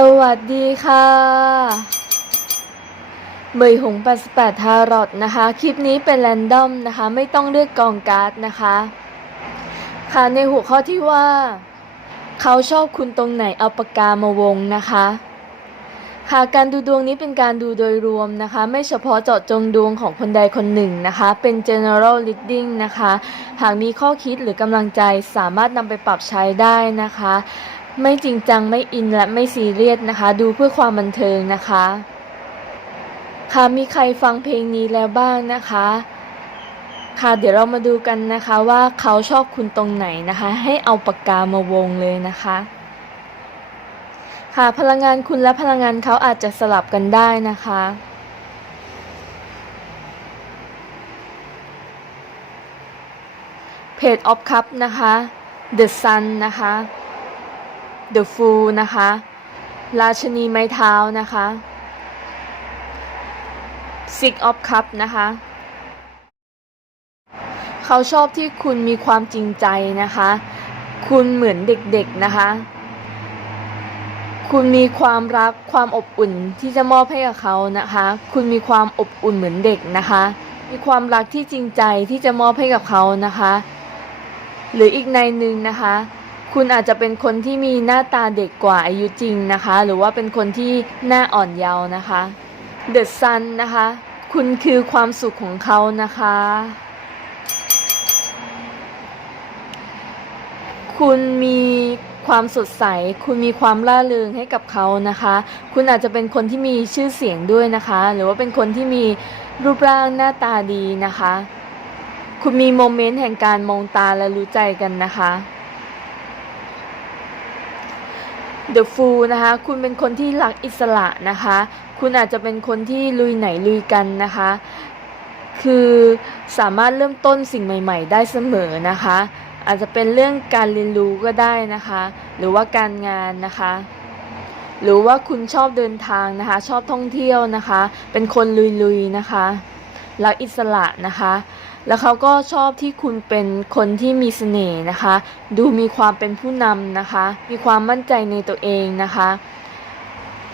สวัสดีค่ะเมยหง88ทารอตนะคะ คลิปนี้เป็นแรนดอมนะคะ ไม่ต้องเลือกกองการ์ดนะคะ ค่ะในหัวข้อที่ว่า เขาชอบคุณตรงไหนเอาปากกามาวงนะคะ ค่ะการดูดวงนี้เป็นการดูโดยรวมนะคะ ไม่เฉพาะเจาะจงดวงของคนใดคนหนึ่งนะคะ เป็น general reading นะคะ หากมีข้อคิดหรือกำลังใจสามารถนำไปปรับใช้ได้นะคะ ไม่จริงจังไม่อินและไม่ซีเรียสนะคะ ดูเพื่อความบันเทิงนะคะ ค่ะมีใครฟังเพลงนี้แล้วบ้างนะคะ ค่ะเดี๋ยวเรามาดูกันนะคะว่าเขาชอบคุณตรงไหนนะคะ ให้เอาปากกามาวงเลยนะคะค่ะพลังงานคุณและพลังงานเขาอาจจะสลับกันได้นะคะ เพจออฟคัพนะคะ The Sun นะคะ The Fool นะคะ ราชนีไม้เท้านะคะ Six of Cup นะคะ เขาชอบที่คุณมีความจริงใจนะคะ คุณเหมือนเด็กๆนะคะ คุณมีความรักความอบอุ่นที่จะมอบให้กับเขานะคะ คุณมีความอบอุ่นเหมือนเด็กนะคะ มีความรักที่จริงใจที่จะมอบให้กับเขานะคะ หรืออีกในหนึ่งนะคะ คุณอาจจะเป็นคนที่มีหน้าตาเด็กกว่าอายุจริงนะคะ หรือว่าเป็นคนที่หน้าอ่อนเยาว์นะคะ The Sun นะคะ คุณคือความสุขของเขานะคะ คุณมีความสดใส คุณมีความร่าเริงให้กับเขานะคะ คุณอาจจะเป็นคนที่มีชื่อเสียงด้วยนะคะ หรือว่าเป็นคนที่มีรูปร่างหน้าตาดีนะคะ คุณมีโมเมนต์แห่งการมองตาและรู้ใจกันนะคะ The Fool นะคะ คุณเป็นคนที่รักอิสระนะคะ คุณอาจจะเป็นคนที่ลุยไหนลุยกันนะคะ คือสามารถเริ่มต้นสิ่งใหม่ ๆ ได้เสมอนะคะ อาจจะเป็นเรื่องการเรียนรู้ก็ได้นะคะ หรือว่าการงานนะคะ หรือว่าคุณชอบเดินทางนะคะ ชอบท่องเที่ยวนะคะ เป็นคนลุยๆนะคะ รักอิสระนะคะ แล้วเขาก็ชอบที่คุณเป็นคนที่มีเสน่ห์นะคะ ดูมีความเป็นผู้นำนะคะ มีความมั่นใจในตัวเองนะคะ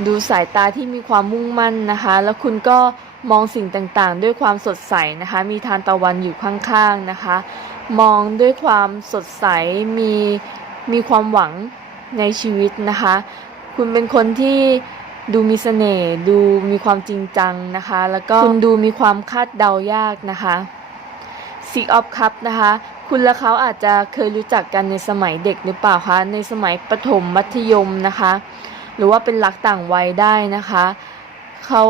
ดูสายตาที่มีความมุ่งมั่นนะคะ แล้วคุณก็มองสิ่งต่างๆ ด้วยความสดใสนะคะ มีทานตะวันอยู่ข้างๆนะคะ มองด้วยความสดใส มีมีความหวังในชีวิตนะคะ คุณเป็นคนที่ดูมีเสน่ห์ ดูมีความจริงจังนะคะ แล้วก็คุณดูมีความคาดเดายากนะคะ Six of Cup นะคะ คุณและเขาอาจจะเคยรู้จักกันในสมัยเด็กหรือเปล่าคะ ในสมัยประถมมัธยมนะคะ หรือว่าเป็นรักต่างวัยได้นะคะ เขา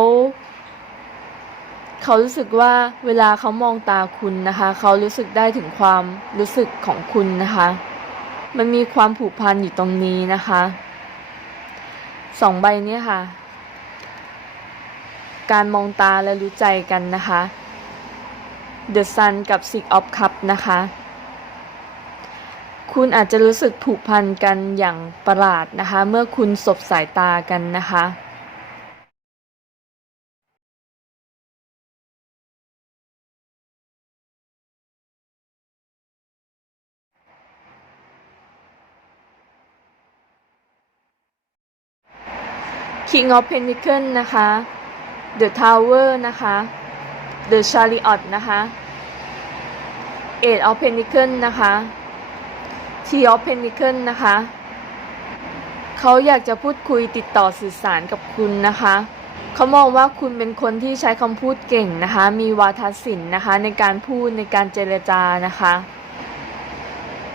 เขารู้สึกว่าเวลาเขามองตาคุณนะคะ เขารู้สึกได้ถึงความรู้สึกของคุณนะคะ มันมีความผูกพันอยู่ตรงนี้นะคะสองใบนี้ค่ะ การมองตาและรู้ใจกันนะคะ The Sun กับ Six of Cup นะคะ คุณอาจจะรู้สึกผูกพันกันอย่างประหลาดนะคะ เมื่อคุณสบสายตากันนะคะ King of Pentacles นะคะ The Tower นะคะ The Chariot นะคะ Eight of Pentacles นะคะ Tea of Pentacles นะคะ เขาอยากจะพูดคุยติดต่อสื่อสารกับคุณนะคะ เขามองว่าคุณเป็นคนที่ใช้คำพูดเก่งนะคะ มีวาทศิลป์นะคะ ในการพูดในการเจรจานะคะ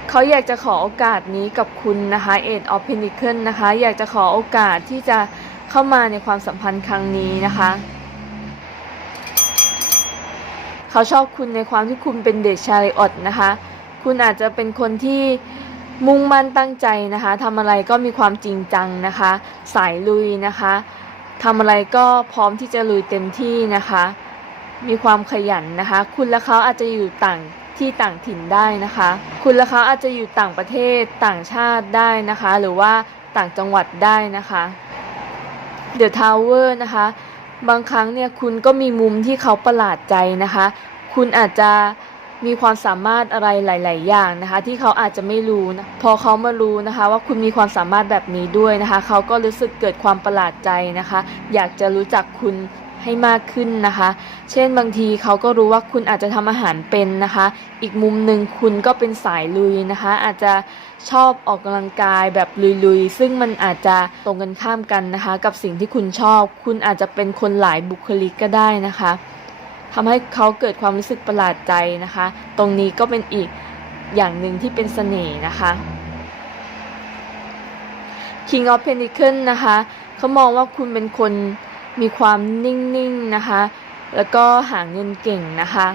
เขาอยากจะขอโอกาสนี้กับคุณนะคะ Eight of Pentacles นะคะ อยากจะขอโอกาสที่จะเข้ามาในความสัมพันธ์ครั้งนี้นะคะ เขาชอบคุณในความที่คุณเป็นเดชชาริออตนะคะ คุณอาจจะเป็นคนที่มุ่งมั่นตั้งใจนะคะทำอะไรก็มีความจริงจังนะคะ สายลุยนะคะทำอะไรก็พร้อมที่จะลุยเต็มที่นะคะ มีความขยันนะคะ คุณและเขาอาจจะอยู่ต่างที่ต่างถิ่นได้นะคะ คุณและเขาอาจจะอยู่ต่างประเทศต่างชาติได้นะคะ หรือว่าต่างจังหวัดได้นะคะเดอะทาวเวอร์นะคะ บางครั้งเนี่ยคุณก็มีมุมที่เขาประหลาดใจนะคะ คุณอาจจะมีความสามารถอะไรหลาย ๆ อย่างนะคะ ที่เขาอาจจะไม่รู้นะพอเขามารู้นะคะ ว่าคุณมีความสามารถแบบนี้ด้วยนะคะ เขาก็รู้สึกเกิดความประหลาดใจนะคะ อยากจะรู้จักคุณ ให้มากขึ้นนะคะ เช่นบางทีเขาก็รู้ว่าคุณอาจจะทำอาหารเป็นนะคะ อีกมุมหนึ่งคุณก็เป็นสายลุยนะคะ อาจจะชอบออกกำลังกายแบบลุยๆ ซึ่งมันอาจจะตรงกันข้ามกันนะคะ กับสิ่งที่คุณชอบ คุณอาจจะเป็นคนหลายบุคลิกก็ได้นะคะทำให้เขาเกิดความรู้สึกประหลาดใจนะคะ ตรงนี้ก็เป็นอีกอย่างหนึ่งที่เป็นเสน่ห์นะคะ King of Pentacle นะคะ เขามองว่าคุณเป็นคน มีความนิ่งๆนะคะ แล้วก็หาเงินเก่งนะคะ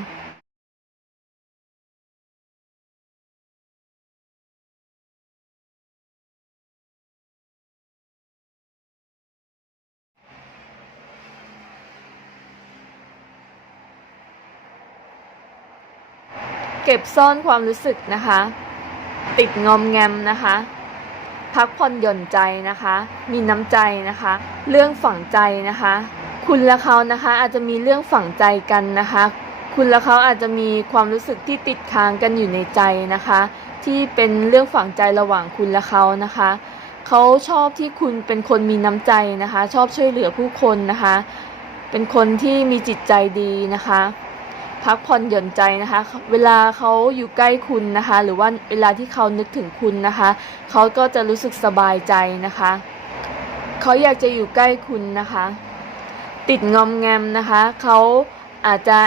เก็บซ่อนความรู้สึกนะคะ ติดงอมแงมนะคะ พักผ่อนหย่อนใจนะคะ มีน้ำใจนะคะ เรื่องฝังใจนะคะ คุณและเขานะคะอาจจะมีเรื่องฝังใจกันนะคะ คุณและเขาอาจจะมีความรู้สึกที่ติดค้างกันอยู่ในใจนะคะ ที่เป็นเรื่องฝังใจระหว่างคุณและเขานะคะเขาชอบที่คุณเป็นคนมีน้ำใจนะคะ ชอบช่วยเหลือผู้คนนะคะ เป็นคนที่มีจิตใจดีนะคะ พักผ่อนหย่อนใจนะคะ เวลาเขาอยู่ใกล้คุณนะคะ หรือว่าเวลาที่เขานึกถึงคุณนะคะ เขาก็จะรู้สึกสบายใจนะคะ เขาอยากจะอยู่ใกล้คุณนะคะ ติดงอมแงมนะคะ เขาอาจจะ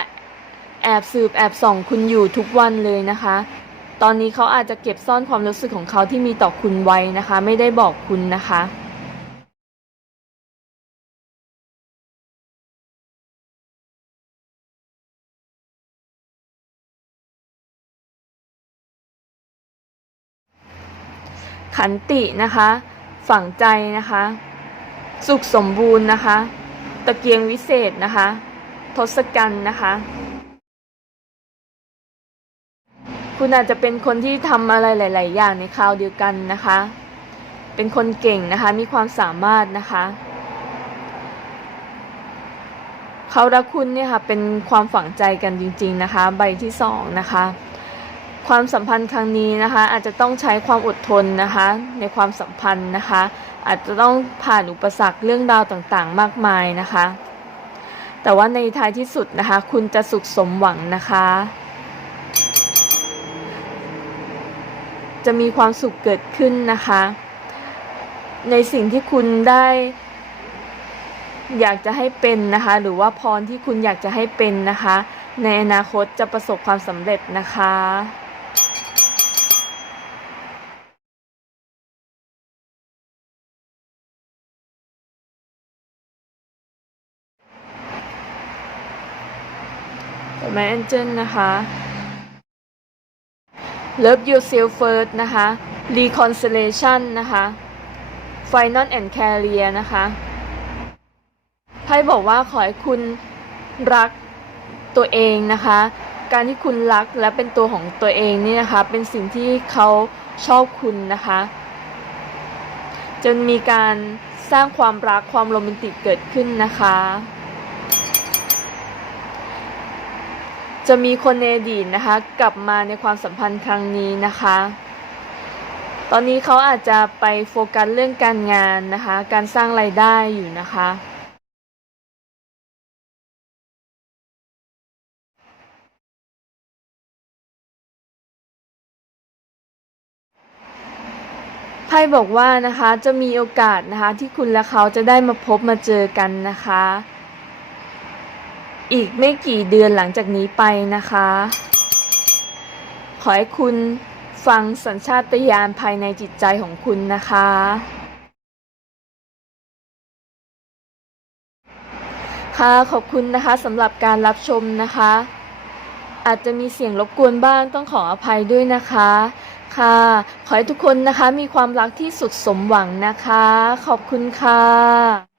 แอบสืบแอบส่องคุณอยู่ทุกวันเลยนะคะ ตอนนี้เขาอาจจะเก็บซ่อนความรู้สึกของเขาที่มีต่อคุณไว้นะคะ ไม่ได้บอกคุณนะคะ ขันตินะคะ ฝังใจนะคะ สุขสมบูรณ์นะคะ ตะเกียงวิเศษนะคะ ทศกัณฐ์นะคะ คุณอาจจะเป็นคนที่ทำอะไรหลาย ๆ อย่างในคราวเดียวกันนะคะ เป็นคนเก่งนะคะ มีความสามารถนะคะเขารักคุณเนี่ยค่ะเป็นความฝังใจกันจริง ๆ นะคะ ใบที่สองนะคะ ความสัมพันธ์ครั้งนี้นะคะ อาจจะต้องใช้ความอดทนนะคะ ในความสัมพันธ์นะคะ อาจจะต้องผ่านอุปสรรคเรื่องราวต่างๆ มากมายนะคะ แต่ว่าในท้ายที่สุดนะคะ คุณจะสุขสมหวังนะคะ จะมีความสุขเกิดขึ้นนะคะ ในสิ่งที่คุณได้ อยากจะให้เป็นนะคะ หรือว่าพรที่คุณอยากจะให้เป็นนะคะ ในอนาคตจะประสบความสำเร็จนะคะ ต่อมาแอนเจลนะคะ Love yourself first นะคะ Reconciliation นะคะ Final and Career นะคะไพ่บอกว่าขอให้คุณรักตัวเองนะคะ การที่คุณรักและเป็นตัวของตัวเองนี่นะคะ เป็นสิ่งที่เขาชอบคุณนะคะ จนมีการสร้างความรักความโรแมนติกเกิดขึ้นนะคะ จะมีคนในอดีตนะคะ กลับมาในความสัมพันธ์ครั้งนี้นะคะ ตอนนี้เขาอาจจะไปโฟกัสเรื่องการงานนะคะ การสร้างไรายได้อยู่นะคะ ไพ่บอกว่านะคะจะมีโอกาสนะคะที่คุณและเขาจะได้มาพบมาเจอกันนะคะ อีกไม่กี่เดือนหลังจากนี้ไปนะคะ ขอให้คุณฟังสัญชาตญาณภายในจิตใจของคุณนะคะ ค่ะขอบคุณนะคะสำหรับการรับชมนะคะ อาจจะมีเสียงรบกวนบ้างต้องขออภัยด้วยนะคะ ค่ะ ขอให้ทุกคนนะคะมีความรักที่สุดสมหวังนะคะ ขอบคุณค่ะ